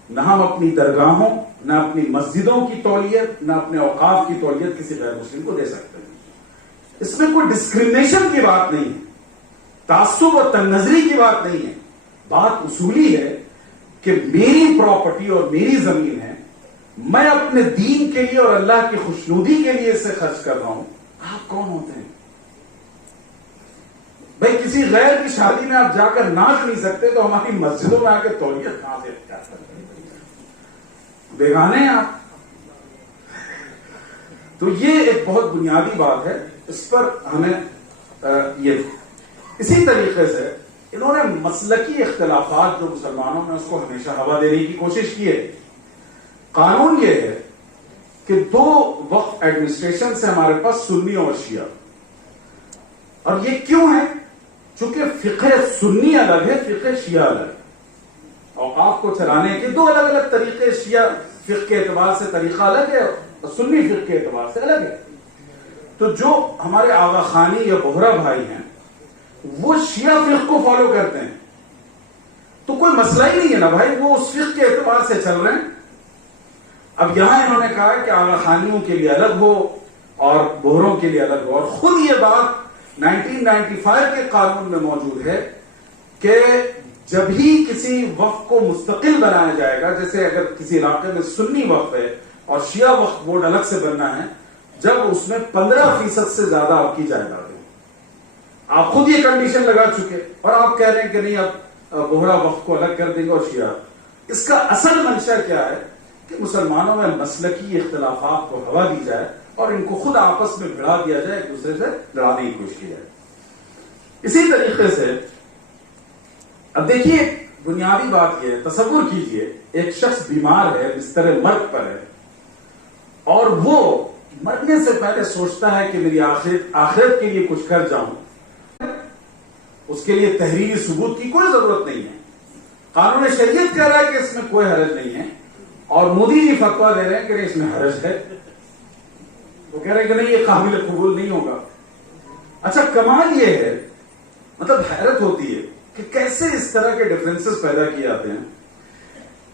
نہ ہم اپنی درگاہوں، نہ اپنی مسجدوں کی تولیت، نہ اپنے اوقاف کی تولیت کسی غیر مسلم کو دے سکتے ہیں. اس میں کوئی ڈسکریمنیشن کی بات نہیں ہے، تعصب و تنگ نظری کی بات نہیں ہے. بات اصولی ہے کہ میری پراپرٹی اور میری زمین ہے، میں اپنے دین کے لیے اور اللہ کی خوشنودی کے لیے اسے خرچ کر رہا ہوں. آپ کون ہوتے ہیں بھائی؟ کسی غیر کی شادی میں آپ جا کر ناچ نہیں سکتے تو ہماری مسجدوں میں آ کے تولیت کہاں سے اختیار کرتے ہیں؟ بیگانے ہیں آپ. تو یہ ایک بہت بنیادی بات ہے، اس پر ہمیں یہ اسی طریقے سے انہوں نے مسلکی اختلافات جو مسلمانوں میں اس کو ہمیشہ ہوا دینے کی کوشش کی ہے. قانون یہ ہے کہ دو وقف ایڈمنسٹریشن سے ہمارے پاس سنی اور شیعہ، اور یہ کیوں ہے؟ چونکہ فقہ سنی الگ ہے، فقہ شیعہ الگ ہے. اوقاف کو چلانے کے دو الگ الگ طریقے، شیعہ فقہ کے اعتبار سے طریقہ الگ ہے اور سنی فقہ کے اعتبار سے الگ ہے. تو جو ہمارے آغا خانی یا بہرا بھائی ہیں وہ شیعہ فقہ کو فالو کرتے ہیں، تو کوئی مسئلہ ہی نہیں ہے نا بھائی، وہ اس فقہ کے اعتبار سے چل رہے ہیں. اب یہاں انہوں نے کہا کہ آغا خانیوں کے لیے الگ ہو اور بہروں کے لیے الگ ہو، اور خود یہ بات 1995 کے قانون میں موجود ہے کہ جب ہی کسی وقف کو مستقل بنایا جائے گا، جیسے اگر کسی علاقے میں سنی وقف ہے اور شیعہ وقف بورڈ الگ سے بننا ہے، جب اس میں 15% سے زیادہ آپ کی جائیداد ہے. آپ خود یہ کنڈیشن لگا چکے اور آپ کہہ رہے ہیں کہ نہیں اب بہرا وقف کو الگ کر دیں گے اور شیعہ. اس کا اصل منشا کیا ہے کہ مسلمانوں میں مسلکی اختلافات کو ہوا دی جائے اور ان کو خود آپس میں بھڑا دیا جائے، ایک دوسرے سے لڑانے کی کوشش کی جائے. اسی طریقے سے اب دیکھیے بنیادی بات یہ ہے، تصور کیجئے ایک شخص بیمار ہے، بستر مرگ پر ہے، اور وہ مرنے سے پہلے سوچتا ہے کہ میری آخرت کے لیے کچھ کر جاؤں. اس کے لیے تحریری ثبوت کی کوئی ضرورت نہیں ہے. قانون شریعت کہہ رہا ہے کہ اس میں کوئی حرج نہیں ہے، اور مودی جی فتویٰ دے رہے ہیں کہ نہیں اس میں حرج ہے. وہ کہہ رہے ہیں کہ نہیں یہ قابل قبول نہیں ہوگا. اچھا کمال یہ ہے، مطلب حیرت ہوتی ہے کہ کیسے اس طرح کے ڈفرینسز پیدا کیے جاتے ہیں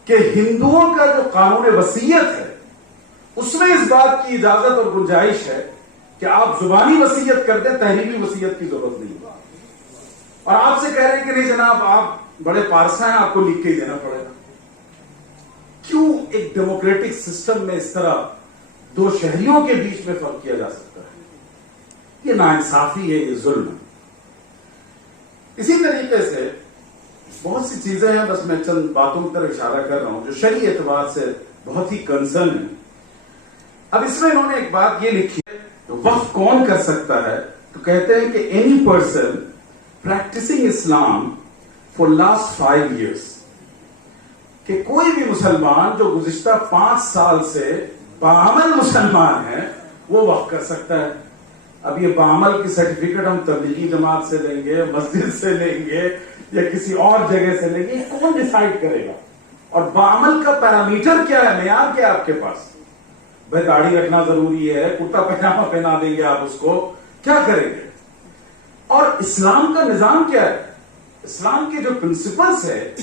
کہ ہندوؤں کا جو قانون وصیت ہے اس میں اس بات کی اجازت اور گنجائش ہے کہ آپ زبانی وصیت کر دیں، تحریری وصیت کی ضرورت نہیں. اور آپ سے کہہ رہے ہیں کہ نہیں جناب آپ بڑے پارسا ہیں، آپ کو لکھ کے ہی دینا پڑے گا. کیوں ایک ڈیموکریٹک سسٹم میں اس طرح دو شہریوں کے بیچ میں فرق کیا جا سکتا ہے؟ یہ ناانصافی ہے، یہ ظلم ہے. اسی طریقے سے بہت سی چیزیں ہیں، بس میں چند باتوں کی طرف اشارہ کر رہا ہوں جو شرعی اعتبار سے بہت ہی کنسرن ہے. اب اس میں انہوں نے ایک بات یہ لکھی ہے، وقف کون کر سکتا ہے؟ تو کہتے ہیں کہ any person practicing Islam for last 5 years، کہ کوئی بھی مسلمان جو گزشتہ 5 سال سے بعمل مسلمان ہے وہ وقف کر سکتا ہے. اب یہ بعمل کی سرٹیفکیٹ ہم تبلیغی جماعت سے لیں گے، مسجد سے لیں گے یا کسی اور جگہ سے لیں گے، کون ڈیسائیڈ کرے گا؟ اور بعمل کا پیرامیٹر کیا ہے، معیار کیا ہے آپ کے پاس؟ بھائی داڑھی رکھنا ضروری ہے، کرتا پجامہ پہنا دیں گے آپ اس کو، کیا کریں گے؟ اور اسلام کا نظام کیا ہے؟ اسلام کے جو پرنسپلز ہے،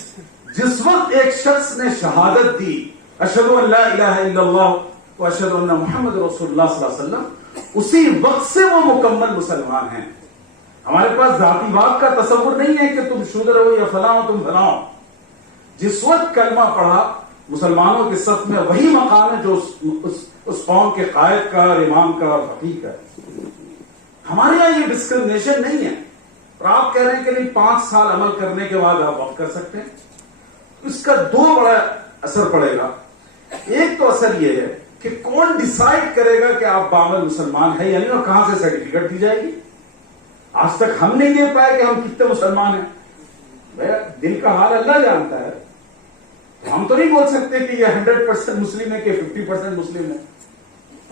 جس وقت ایک شخص نے شہادت دی اشہد ان لا الہ الا اللہ و اشہد ان محمد رسول اللہ صلی اللہ علیہ وسلم، اسی وقت سے وہ مکمل مسلمان ہیں. ہمارے پاس ذاتی بات کا تصور نہیں ہے کہ تم شودر ہو یا فلاں ہو، تم فلاں ہو. جس وقت کلمہ پڑھا مسلمانوں کے صف میں وہی مقام ہے جو اس قوم کے قائد کا اور امام کا اور فقیہ کا. ہمارے یہاں یہ ڈسکریمنیشن نہیں ہے. اور آپ کہہ رہے ہیں کہ نہیں 5 سال عمل کرنے کے بعد آپ وقف کر سکتے ہیں. اس کا 2 بڑا اثر پڑے گا. ایک تو اثر یہ ہے کہ کون ڈیسائیڈ کرے گا کہ آپ بعمل مسلمان ہیں یا نہیں، اور کہاں سے سرٹیفکیٹ دی جائے گی؟ آج تک ہم نہیں دے پائے کہ ہم کتنے مسلمان ہیں. دل کا حال اللہ جانتا ہے. ہم تو نہیں بول سکتے کہ یہ 100% مسلم ہے کہ 50% مسلم ہے.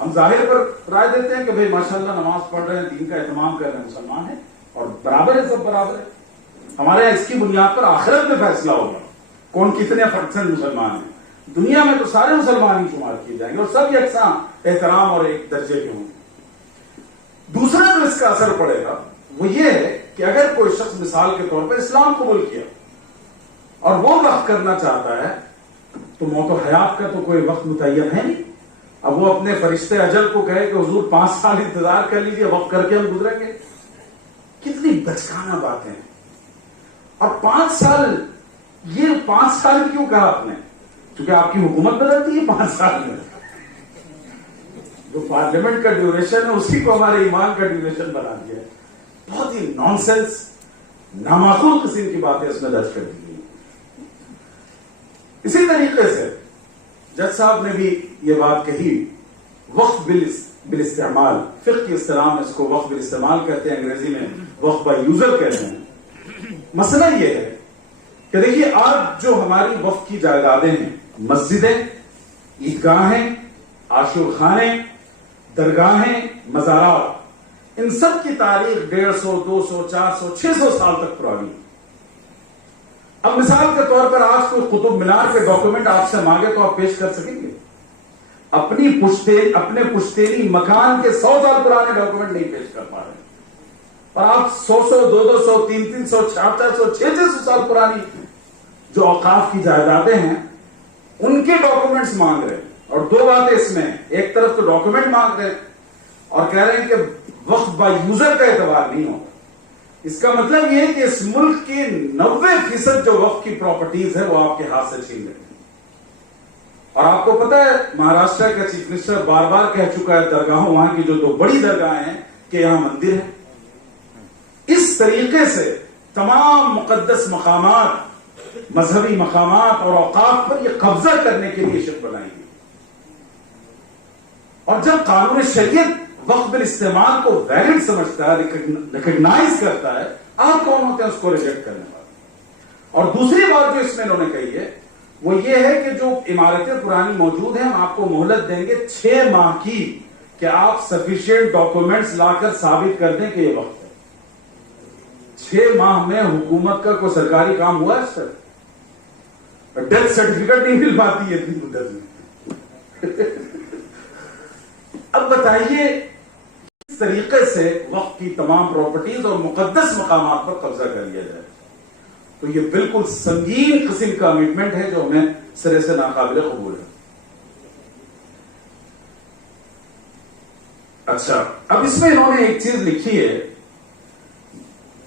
ہم ظاہر پر رائے دیتے ہیں کہ بھئی ماشاءاللہ نماز پڑھ رہے ہیں، دین کا اہتمام کر رہے ہیں، مسلمان ہیں اور برابر ہے، سب برابر ہے. ہمارے یہاں اس کی بنیاد پر آخرت میں فیصلہ ہوگا کون کتنے % مسلمان ہیں. دنیا میں تو سارے مسلمان ہی شمار کیے جائیں گے اور سب یکساں احترام اور ایک درجے کے ہوں گے. دوسرا جو اس کا اثر پڑے گا وہ یہ ہے کہ اگر کوئی شخص مثال کے طور پر اسلام قبول کیا اور وہ وقت کرنا چاہتا ہے تو موت و حیات کا تو کوئی وقت متعین ہے نہیں. اب وہ اپنے فرشتے اجل کو کہے کہ حضور 5 سال انتظار کر لیجئے وقت کر کے ہم گزریں گے. کتنی بچکانہ باتیں ہیں. اور 5 سال، یہ 5 سال کیوں کہا آپ نے؟ کیونکہ آپ کی حکومت بدلتی ہے 5 سال میں. جو پارلیمنٹ کا ڈیوریشن ہے اسی کو ہمارے ایمان کا ڈیوریشن بنا دیا ہے. بہت ہی نان سینس، نامعقول قسم کی باتیں اس میں درج کر دی گئی. اسی طریقے سے جج صاحب نے بھی یہ بات کہی، وقت بالاستعمال، فقہ کی اصطلاح میں اس کو وقت بالاستعمال کہتے ہیں، انگریزی میں وقت بائی یوزر کہتے ہیں. مسئلہ یہ ہے کہ دیکھیے آج جو ہماری وقت کی جائیدادیں ہیں، مسجدیں، عیدگاہیں، عاشور خانے، درگاہیں، مزارات، ان سب کی تاریخ 150، 200، 400، 600 سال تک پرانی. اب مثال کے طور پر آج کوئی قطب مینار کے ڈاکومنٹ آپ سے مانگے تو آپ پیش کر سکیں گے؟ اپنے پشتینی مکان کے 100 سال پرانے ڈاکومنٹ نہیں پیش کر پا رہے. اور آپ 100، 200، 300، 400، 600 سال پرانی جو اوقاف کی جائیدادیں ہیں ان کے ڈاکومنٹس مانگ رہے ہیں. اور دو باتیں اس میں، ایک طرف تو ڈاکومنٹ مانگ رہے ہیں اور کہہ رہے ہیں کہ وقت بائی یوزر کا اعتبار نہیں ہوگا. اس کا مطلب یہ ہے کہ اس ملک کی 90% جو وقت کی پراپرٹیز ہے وہ آپ کے ہاتھ سے چھین لیتے ہیں. اور آپ کو پتا ہے مہاراشٹر کا چیف منسٹر بار بار کہہ چکا ہے درگاہوں، وہاں کی جو 2 بڑی درگاہیں ہیں کہ یہاں مندر ہے. اس طریقے سے تمام مقدس مقامات، مذہبی مقامات اور اوقاف پر یہ قبضہ کرنے کے لیے شک بنائی گئی. اور جب قانون شریعت وقت بالاستعمال کو ویلڈ سمجھتا ہے، ریکگنائز کرتا ہے، آپ کون ہوتے ہیں اس کو ریجیکٹ کرنے والے؟ اور دوسری بات جو اس میں انہوں نے کہی ہے وہ یہ ہے کہ جو عمارتیں پرانی موجود ہیں ہم آپ کو مہلت دیں گے 6 ماہ کی کہ آپ سفیشینٹ ڈاکومنٹس لا کر ثابت کر دیں کہ یہ وقت ہے. 6 ماہ میں حکومت کا کوئی سرکاری کام ہوا ہے اس پر؟ ڈیتھ سرٹیفکیٹ نہیں مل پاتی ہے اتنی مدت میں. اب بتائیے کس طریقے سے وقت کی تمام پراپرٹیز اور مقدس مقامات پر قبضہ کر لیا جائے. تو یہ بالکل سنگین قسم کا کمٹمنٹ ہے جو ہمیں سرے سے ناقابل قبول ہے. اچھا، اب اس میں انہوں نے ایک چیز لکھی ہے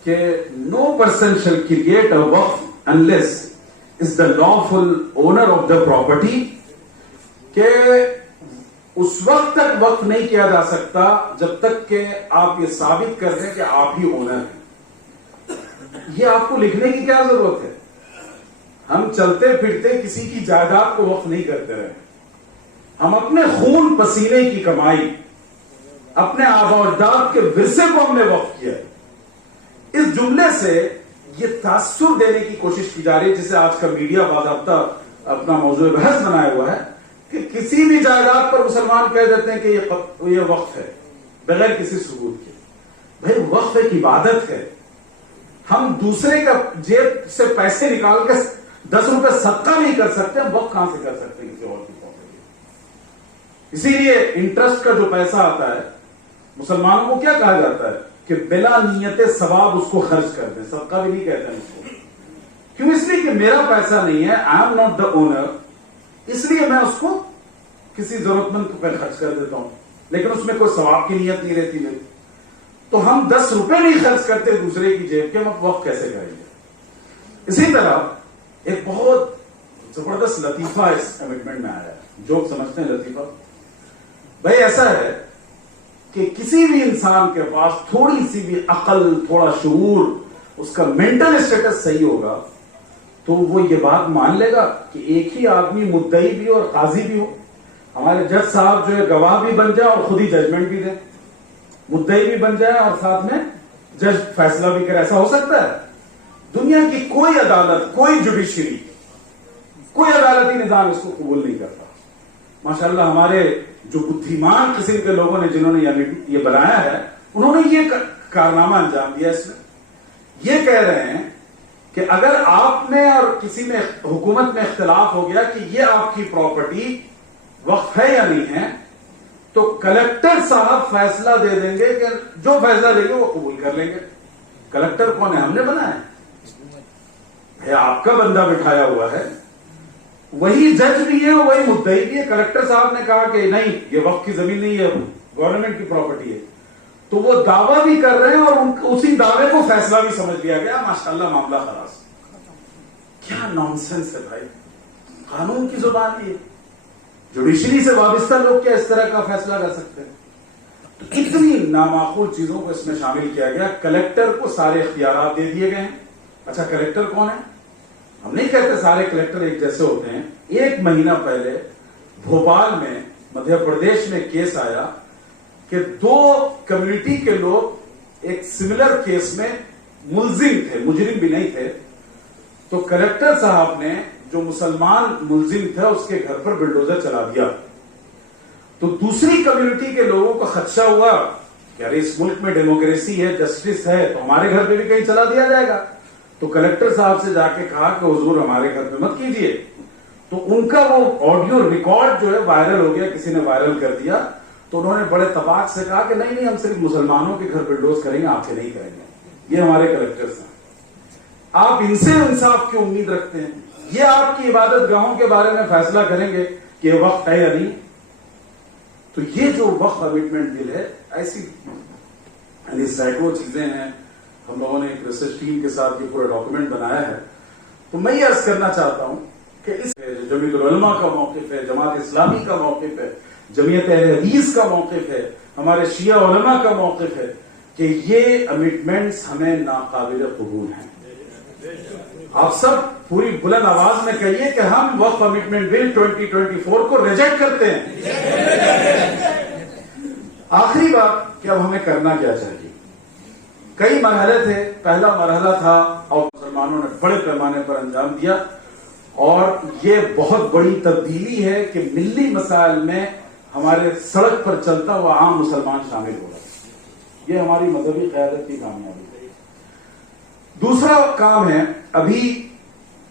کہ no person shall create a وقف unless is the lawful owner of the property، کہ اس وقت تک وقت نہیں کیا جا سکتا جب تک کہ آپ یہ ثابت کر دیں کہ آپ ہی اونر ہیں. یہ آپ کو لکھنے کی کیا ضرورت ہے؟ ہم چلتے پھرتے کسی کی جائیداد کو وقف نہیں کرتے رہے. ہم اپنے خون پسینے کی کمائی، اپنے آباء و اجداد کے ورثے کو ہم نے وقف کیا ہے. اس جملے سے یہ تاثر دینے کی کوشش کی جا رہی ہے، جسے آج کا میڈیا باضابطہ اپنا موضوع بحث بنایا ہوا ہے، کہ کسی بھی جائیداد پر مسلمان کہہ دیتے ہیں کہ یہ وقف ہے بغیر کسی ثبوت کے. بھائی وقف ایک عبادت ہے. ہم دوسرے کا جیب سے پیسے نکال کے 10 روپے صدقہ نہیں کر سکتے، ہم وقف کہاں سے کر سکتے ہیں کسی اور کی پراپرٹی. اسی لیے انٹرسٹ کا جو پیسہ آتا ہے مسلمانوں کو کیا کہا جاتا ہے کہ بلا نیت ثواب اس کو خرچ کر دیں. صدقہ بھی نہیں کہتے ہیں اس کو. کیوں؟ اس لیے کہ میرا پیسہ نہیں ہے، I am not the owner, اس لیے میں اس کو کسی ضرورت مند پہ خرچ کر دیتا ہوں، لیکن اس میں کوئی ثواب کی نیت نہیں رہتی میری. تو ہم 10 روپے نہیں خرچ کرتے دوسرے کی جیب کے، ہم وقف کیسے کریں گے؟ اسی طرح ایک بہت زبردست لطیفہ اس کمٹمنٹ میں آیا ہے. جو سمجھتے ہیں لطیفہ، بھائی ایسا ہے کہ کسی بھی انسان کے پاس تھوڑی سی بھی عقل، تھوڑا شعور، اس کا مینٹل اسٹیٹس صحیح ہوگا تو وہ یہ بات مان لے گا کہ ایک ہی آدمی مدعی بھی اور قاضی بھی ہو. ہمارے جج صاحب جو ہے گواہ بھی بن جائے اور خود ہی ججمنٹ بھی دے، مدعی بھی بن جائے اور ساتھ میں جج فیصلہ بھی کرے. ایسا ہو سکتا ہے؟ دنیا کی کوئی عدالت، کوئی جوڈیشری، کوئی عدالتی نظام اس کو قبول نہیں کرتا. ماشاءاللہ ہمارے جو بدھیمان قسم کے لوگوں نے جنہوں نے یہ بنایا ہے، انہوں نے یہ کارنامہ انجام دیا. اس میں یہ کہہ رہے ہیں کہ اگر آپ میں اور کسی میں حکومت میں اختلاف ہو گیا کہ یہ آپ کی پراپرٹی وقف ہے یا نہیں ہے، تو کلکٹر صاحب فیصلہ دے دیں گے کہ جو فیصلہ دیں گے وہ قبول کر لیں گے. کلکٹر کون ہے؟ ہم نے بنایا ہے، آپ کا بندہ بٹھایا ہوا ہے، وہی جج بھی ہے وہی مدعی بھی ہے. کلکٹر صاحب نے کہا کہ نہیں یہ وقف کی زمین نہیں ہے، گورنمنٹ کی پراپرٹی ہے، تو وہ دعویٰ بھی کر رہے ہیں اور اسی دعوے کو فیصلہ بھی سمجھ لیا گیا. ماشاءاللہ معاملہ خلاص. کیا نانسنس ہے بھائی، قانون کی زبان یہ. جوڈیشری سے وابستہ لوگ کیا اس طرح کا فیصلہ کر سکتے ہیں؟ تو اتنی نامعقول چیزوں کو اس میں شامل کیا گیا. کلیکٹر کو سارے اختیارات دے دیے گئے ہیں. اچھا کلیکٹر کون ہے؟ ہم نہیں کہتے سارے کلیکٹر ایک جیسے ہوتے ہیں. 1 مہینہ پہلے بھوپال میں مدھیہ پردیش میں کیس آیا کہ 2 کمیونٹی کے لوگ ایک سملر کیس میں ملزم تھے، مجرم بھی نہیں تھے. تو کلیکٹر صاحب نے جو مسلمان ملزم تھا اس کے گھر پر بلڈوزر چلا دیا. تو دوسری کمیونٹی کے لوگوں کو خدشہ ہوا کہ ارے اس ملک میں ڈیموکریسی ہے، جسٹس ہے، تو ہمارے گھر پہ بھی کہیں چلا دیا جائے گا. تو کلیکٹر صاحب سے جا کے کہا کہ حضور ہمارے گھر پہ مت کیجیے. تو ان کا وہ آڈیو ریکارڈ جو ہے وائرل ہو گیا، کسی نے وائرل کر دیا. تو انہوں نے بڑے تباک سے کہا کہ نہیں ہم صرف مسلمانوں کے گھر بلڈوز کریں گے، آپ کے نہیں کریں گے. یہ ہمارے کلیکٹرز ہیں. آپ ان سے انصاف کی امید رکھتے ہیں؟ یہ آپ کی عبادت گاہوں کے بارے میں فیصلہ کریں گے کہ یہ وقت ہے یا نہیں؟ تو یہ جو وقت کمٹمنٹ بل ہے، ایسی یعنی سینکڑوں چیزیں ہیں. ہم لوگوں نے ایک ریسرچ ٹیم کے ساتھ یہ پورا ڈاکومنٹ بنایا ہے. تو میں یہ عرض کرنا چاہتا ہوں کہ اس جمیعت العلماء کا موقف ہے، جماعت اسلامی کا موقف ہے، جمعیت اہل حدیث کا موقف ہے، ہمارے شیعہ علماء کا موقف ہے کہ یہ امٹمنٹس ہمیں ناقابل قبول ہیں. آپ سب پوری بلند آواز میں کہیے کہ ہم وقف امٹمنٹ بل 2024 کو ریجیکٹ کرتے ہیں. آخری بات کہ اب ہمیں کرنا کیا چاہیے. کئی مرحلے تھے. پہلا مرحلہ تھا اور مسلمانوں نے بڑے پیمانے پر انجام دیا، اور یہ بہت بڑی تبدیلی ہے کہ ملی مسائل میں ہمارے سڑک پر چلتا ہوا عام مسلمان شامل ہو رہا ہے. یہ ہماری مذہبی قیادت کی کامیابی ہے. دوسرا کام ہے ابھی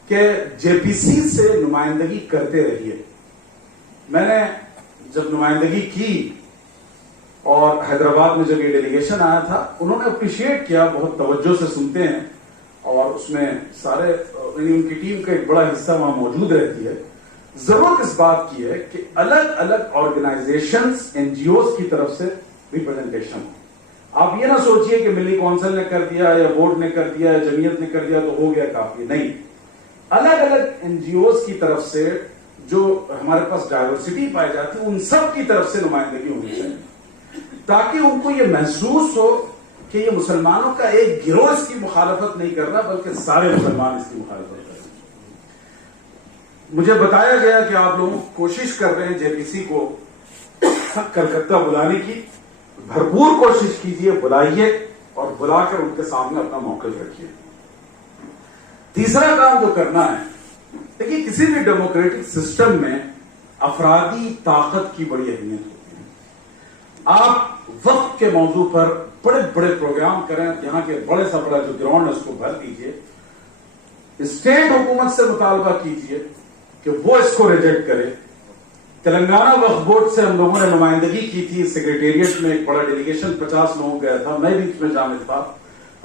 کہ جے پی سی سے نمائندگی کرتے رہیے. میں نے جب نمائندگی کی اور حیدرآباد میں جب یہ ڈیلیگیشن آیا تھا، انہوں نے اپریشیٹ کیا، بہت توجہ سے سنتے ہیں، اور اس میں سارے ان کی ٹیم کا ایک بڑا حصہ وہاں موجود رہتی ہے. ضرورت اس بات کی ہے کہ الگ الگ آرگنائزیشنز، این جی اوز کی طرف سے ریپرزنٹیشن ہو. آپ یہ نہ سوچئے کہ ملی کونسل نے کر دیا یا بورڈ نے کر دیا یا جمعیت نے کر دیا تو ہو گیا کافی. نہیں، الگ الگ این جی اوز کی طرف سے جو ہمارے پاس ڈائیورسٹی پائی جاتی ہے ان سب کی طرف سے نمائندگی ہونی چاہیے، تاکہ ان کو یہ محسوس ہو کہ یہ مسلمانوں کا ایک گروہ اس کی مخالفت نہیں کر رہا بلکہ سارے مسلمان اس کی مخالفت کر رہے ہیں. مجھے بتایا گیا کہ آپ لوگ کوشش کر رہے ہیں جے پی سی کو کلکتہ بلانے کی. بھرپور کوشش کیجیے، بلائیے اور بلا کر ان کے سامنے اپنا موقف رکھیے. تیسرا کام جو کرنا ہے، دیکھیے کسی بھی ڈیموکریٹک سسٹم میں افرادی طاقت کی بڑی اہمیت ہوتی ہے. آپ وقت کے موضوع پر بڑے بڑے پروگرام کریں، یہاں کے بڑے سے بڑا جو گراؤنڈ ہے اس کو بھر دیجیے. اسٹیٹ حکومت سے مطالبہ کیجیے کہ وہ اس کو ریجیکٹ کرے. تلنگانہ وقف بورڈ سے ہم لوگوں نے نمائندگی کی تھی، سیکریٹریٹ میں ایک بڑا ڈیلیگیشن 50 لوگوں گیا تھا، میں بھی اس میں شامل تھا.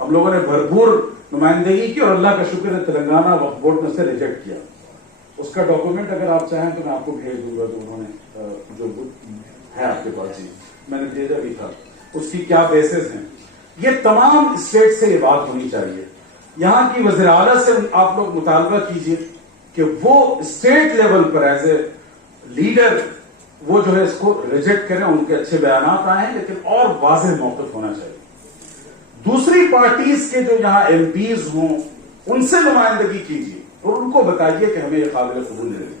ہم لوگوں نے بھرپور نمائندگی کی اور اللہ کا شکر ہے تلنگانہ وقف بورڈ نے اسے ریجیکٹ کیا. اس کا ڈاکومنٹ اگر آپ چاہیں تو میں آپ کو بھیج دوں گا، جو انہوں نے جو ہے آپ کے پاس، میں نے بھیجا بھی تھا، اس کی کیا بیسس ہیں. یہ تمام اسٹیٹ سے یہ بات ہونی چاہیے. یہاں کی وزیر اعلیٰ سے آپ لوگ مطالبہ کیجیے کہ وہ state level per as a leader وہ جو ہے اس کو ریجیکٹ کریں. ان کے اچھے بیانات آئے ہیں لیکن اور واضح موقف ہونا چاہیے. دوسری پارٹیز کے جو یہاں ایم پیز ہوں ان سے نمائندگی کیجیے اور ان کو بتائیے کہ ہمیں یہ قابل قبول نہیں.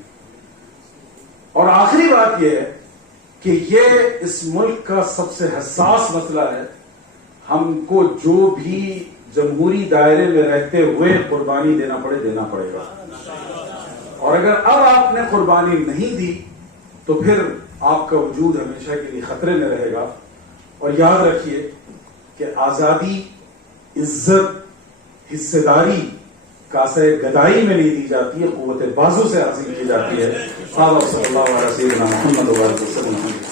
اور آخری بات یہ ہے کہ یہ اس ملک کا سب سے حساس مسئلہ ہے. ہم کو جو بھی جمہوری دائرے میں رہتے ہوئے قربانی دینا پڑے گا. اور اگر اب آپ نے قربانی نہیں دی تو پھر آپ کا وجود ہمیشہ کے لیے خطرے میں رہے گا. اور یاد رکھیے کہ آزادی، عزت، حصے داری کاسے گدائی میں نہیں دی جاتی ہے، قوت بازو سے حاصل کی جاتی ہے۔ صلی اللہ علیہ وسلم محمد